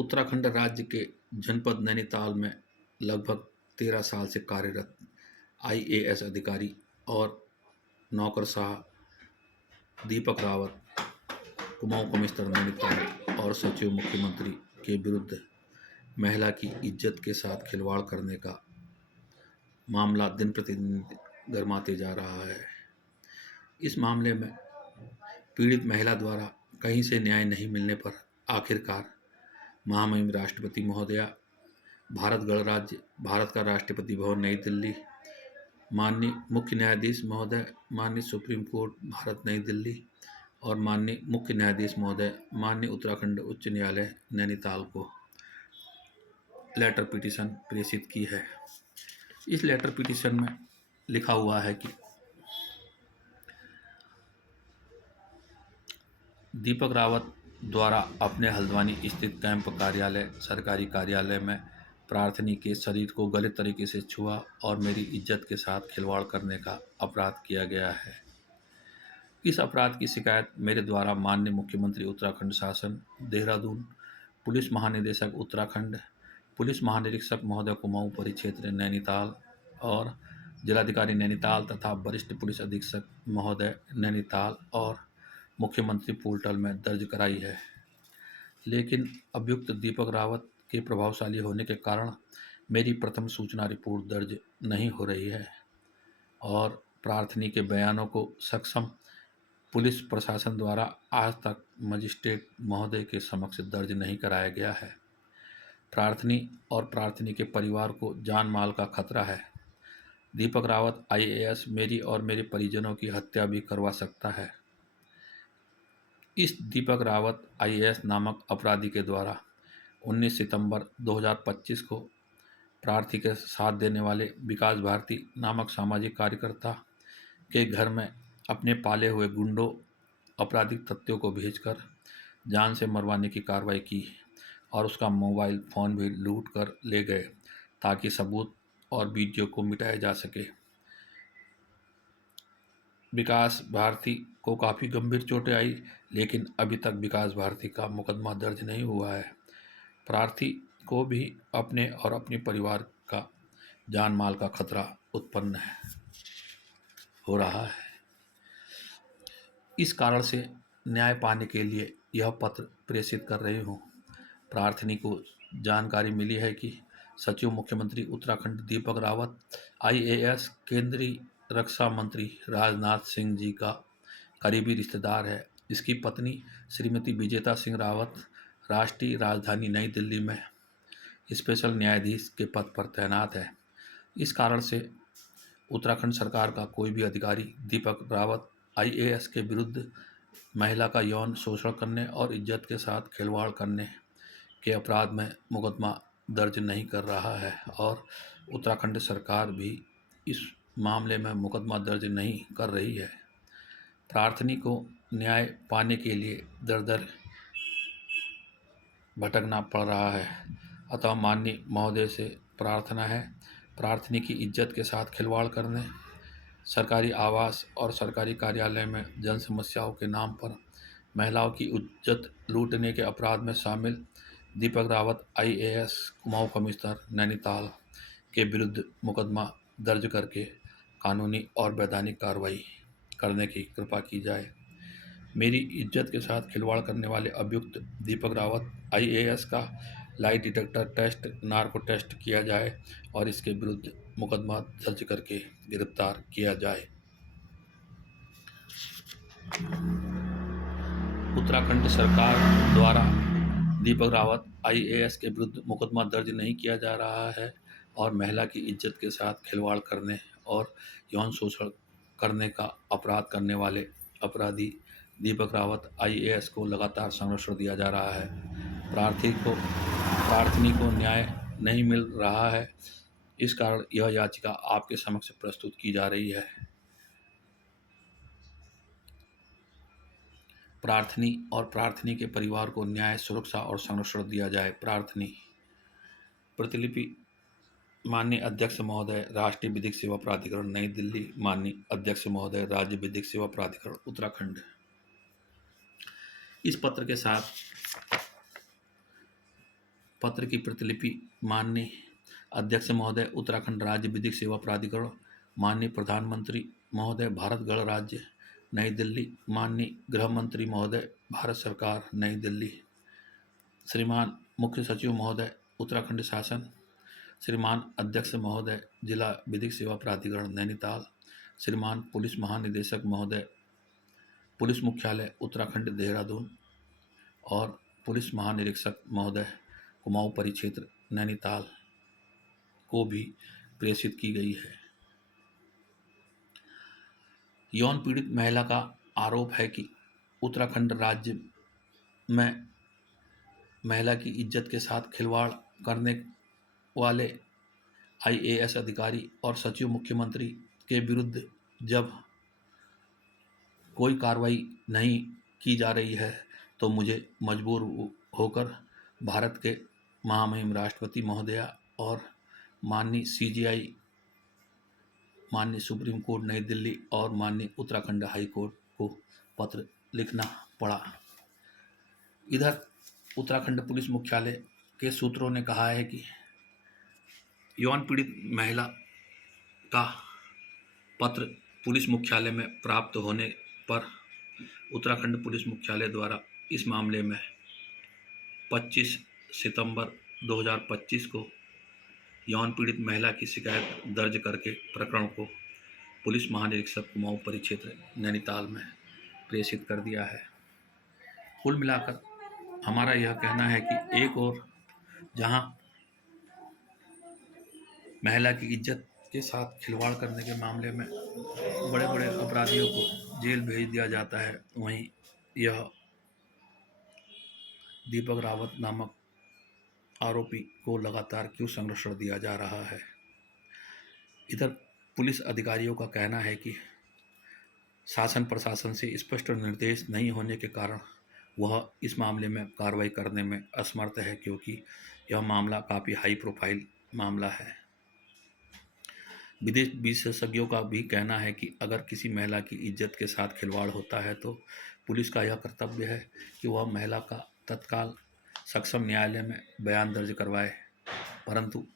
उत्तराखंड राज्य के जनपद नैनीताल में लगभग 13 साल से कार्यरत आईएएस अधिकारी और नौकरशाह दीपक रावत, कुमाऊं कमिश्नर नैनीताल और सचिव मुख्यमंत्री के विरुद्ध महिला की इज्जत के साथ खिलवाड़ करने का मामला दिन प्रतिदिन गरमाते जा रहा है। इस मामले में पीड़ित महिला द्वारा कहीं से न्याय नहीं मिलने पर आखिरकार महामहिम राष्ट्रपति महोदया, भारत गणराज्य, भारत का राष्ट्रपति भवन नई दिल्ली, माननीय मुख्य न्यायाधीश महोदय, माननीय सुप्रीम कोर्ट भारत नई दिल्ली और माननीय मुख्य न्यायाधीश महोदय, माननीय उत्तराखंड उच्च न्यायालय नैनीताल को लेटर पिटीशन प्रेषित की है। इस लेटर पिटीशन में लिखा हुआ है कि दीपक रावत द्वारा अपने हल्द्वानी स्थित कैंप कार्यालय, सरकारी कार्यालय में प्रार्थनी के शरीर को गलत तरीके से छुआ और मेरी इज्जत के साथ खिलवाड़ करने का अपराध किया गया है। इस अपराध की शिकायत मेरे द्वारा माननीय मुख्यमंत्री उत्तराखंड शासन, देहरादून, पुलिस महानिदेशक उत्तराखंड, पुलिस महानिरीक्षक महोदय कुमाऊं परिक्षेत्र नैनीताल और जिलाधिकारी नैनीताल तथा वरिष्ठ पुलिस अधीक्षक महोदय नैनीताल और मुख्यमंत्री पोर्टल में दर्ज कराई है। लेकिन अभियुक्त दीपक रावत के प्रभावशाली होने के कारण मेरी प्रथम सूचना रिपोर्ट दर्ज नहीं हो रही है और प्रार्थनी के बयानों को सक्षम पुलिस प्रशासन द्वारा आज तक मजिस्ट्रेट महोदय के समक्ष दर्ज नहीं कराया गया है। प्रार्थनी और प्रार्थनी के परिवार को जान माल का खतरा है। दीपक रावत आईएएस मेरी और मेरे परिजनों की हत्या भी करवा सकता है। इस दीपक रावत आईएएस नामक अपराधी के द्वारा 19 सितंबर 2025 को प्रार्थी के साथ देने वाले विकास भारती नामक सामाजिक कार्यकर्ता के घर में अपने पाले हुए गुंडों, आपराधिक तत्वों को भेजकर जान से मरवाने की कार्रवाई की और उसका मोबाइल फ़ोन भी लूट कर ले गए ताकि सबूत और वीडियो को मिटाया जा सके। विकास भारती को काफ़ी गंभीर चोटें आई, लेकिन अभी तक विकास भारती का मुकदमा दर्ज नहीं हुआ है। प्रार्थी को भी अपने और अपने परिवार का जान माल का खतरा उत्पन्न हो रहा है। इस कारण से न्याय पाने के लिए यह पत्र प्रेषित कर रही हूँ। प्रार्थनी को जानकारी मिली है कि सचिव मुख्यमंत्री उत्तराखंड दीपक रावत आईएएस केंद्रीय रक्षा मंत्री राजनाथ सिंह जी का करीबी रिश्तेदार है। इसकी पत्नी श्रीमती विजेता सिंह रावत राष्ट्रीय राजधानी नई दिल्ली में स्पेशल न्यायाधीश के पद पर तैनात है। इस कारण से उत्तराखंड सरकार का कोई भी अधिकारी दीपक रावत आईएएस के विरुद्ध महिला का यौन शोषण करने और इज्जत के साथ खिलवाड़ करने के अपराध में मुकदमा दर्ज नहीं कर रहा है और उत्तराखंड सरकार भी इस मामले में मुकदमा दर्ज नहीं कर रही है। प्रार्थनी को न्याय पाने के लिए दर दर भटकना पड़ रहा है। अतः माननीय महोदय से प्रार्थना है, प्रार्थनी की इज्जत के साथ खिलवाड़ करने, सरकारी आवास और सरकारी कार्यालय में जन समस्याओं के नाम पर महिलाओं की इज्जत लूटने के अपराध में शामिल दीपक रावत आईएएस कुमाऊं कमिश्नर नैनीताल के विरुद्ध मुकदमा दर्ज करके कानूनी और वैधानिक कार्रवाई करने की कृपा की जाए। मेरी इज्जत के साथ खिलवाड़ करने वाले अभियुक्त दीपक रावत आईएएस का lie detector test, narco test किया जाए और इसके विरुद्ध मुकदमा दर्ज करके गिरफ्तार किया जाए। उत्तराखंड सरकार द्वारा दीपक रावत आईएएस के विरुद्ध मुकदमा दर्ज नहीं किया जा रहा है और महिला की इज्जत के साथ खिलवाड़ करने और यौन शोषण करने का अपराध करने वाले अपराधी दीपक रावत आईएएस को लगातार संरक्षण दिया जा रहा है। प्रार्थनी को न्याय नहीं मिल रहा है। इस कारण यह याचिका आपके समक्ष प्रस्तुत की जा रही है। प्रार्थनी और प्रार्थनी के परिवार को न्याय, सुरक्षा और संरक्षण दिया जाए। प्रार्थनी प्रतिलिपि माननीय अध्यक्ष महोदय, राष्ट्रीय विधिक सेवा प्राधिकरण नई दिल्ली, माननीय अध्यक्ष महोदय, राज्य विधिक सेवा प्राधिकरण उत्तराखंड। इस पत्र के साथ पत्र की प्रतिलिपि माननीय अध्यक्ष महोदय उत्तराखंड राज्य विधिक सेवा प्राधिकरण, माननीय प्रधानमंत्री महोदय भारत गणराज्य नई दिल्ली, माननीय गृह मंत्री महोदय भारत सरकार नई दिल्ली, श्रीमान मुख्य सचिव महोदय उत्तराखंड शासन, श्रीमान अध्यक्ष महोदय जिला विधिक सेवा प्राधिकरण नैनीताल, श्रीमान पुलिस महानिदेशक महोदय पुलिस मुख्यालय उत्तराखंड देहरादून और पुलिस महानिरीक्षक महोदय कुमाऊं परिक्षेत्र नैनीताल को भी प्रेषित की गई है। यौन पीड़ित महिला का आरोप है कि उत्तराखंड राज्य में महिला की इज्जत के साथ खिलवाड़ करने वाले आईएएस अधिकारी और सचिव मुख्यमंत्री के विरुद्ध जब कोई कार्रवाई नहीं की जा रही है तो मुझे मजबूर होकर भारत के महामहिम राष्ट्रपति महोदया और माननीय सीजेआई, माननीय सुप्रीम कोर्ट नई दिल्ली और माननीय उत्तराखंड हाई कोर्ट को पत्र लिखना पड़ा। इधर उत्तराखंड पुलिस मुख्यालय के सूत्रों ने कहा है कि यौन पीड़ित महिला का पत्र पुलिस मुख्यालय में प्राप्त होने पर उत्तराखंड पुलिस मुख्यालय द्वारा इस मामले में 25 सितंबर 2025 को यौन पीड़ित महिला की शिकायत दर्ज करके प्रकरण को पुलिस महानिरीक्षक कुमाऊं परिक्षेत्र नैनीताल में प्रेषित कर दिया है। कुल मिलाकर हमारा यह कहना है कि एक और जहां महिला की इज्जत के साथ खिलवाड़ करने के मामले में बड़े बड़े अपराधियों को जेल भेज दिया जाता है, वहीं यह दीपक रावत नामक आरोपी को लगातार क्यों संरक्षण दिया जा रहा है। इधर पुलिस अधिकारियों का कहना है कि शासन प्रशासन से स्पष्ट निर्देश नहीं होने के कारण वह इस मामले में कार्रवाई करने में असमर्थ है, क्योंकि यह मामला काफ़ी हाई प्रोफाइल मामला है। विदेश विशेषज्ञों का भी कहना है कि अगर किसी महिला की इज्जत के साथ खिलवाड़ होता है तो पुलिस का यह कर्तव्य है कि वह महिला का तत्काल सक्षम न्यायालय में बयान दर्ज करवाए, परंतु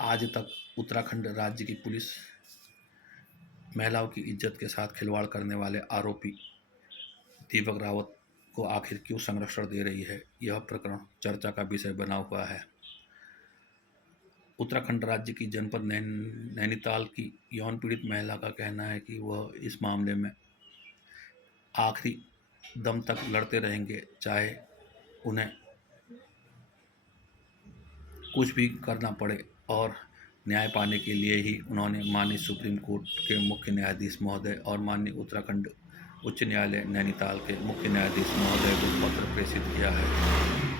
आज तक उत्तराखंड राज्य की पुलिस महिलाओं की इज्जत के साथ खिलवाड़ करने वाले आरोपी दीपक रावत को आखिर क्यों संरक्षण दे रही है, यह प्रकरण चर्चा का विषय बना हुआ है। उत्तराखंड राज्य की जनपद नैनीताल की यौन पीड़ित महिला का कहना है कि वह इस मामले में आखिरी दम तक लड़ते रहेंगे, चाहे उन्हें कुछ भी करना पड़े, और न्याय पाने के लिए ही उन्होंने माननीय सुप्रीम कोर्ट के मुख्य न्यायाधीश महोदय और माननीय उत्तराखंड उच्च न्यायालय नैनीताल के मुख्य न्यायाधीश महोदय को पत्र प्रेषित किया है।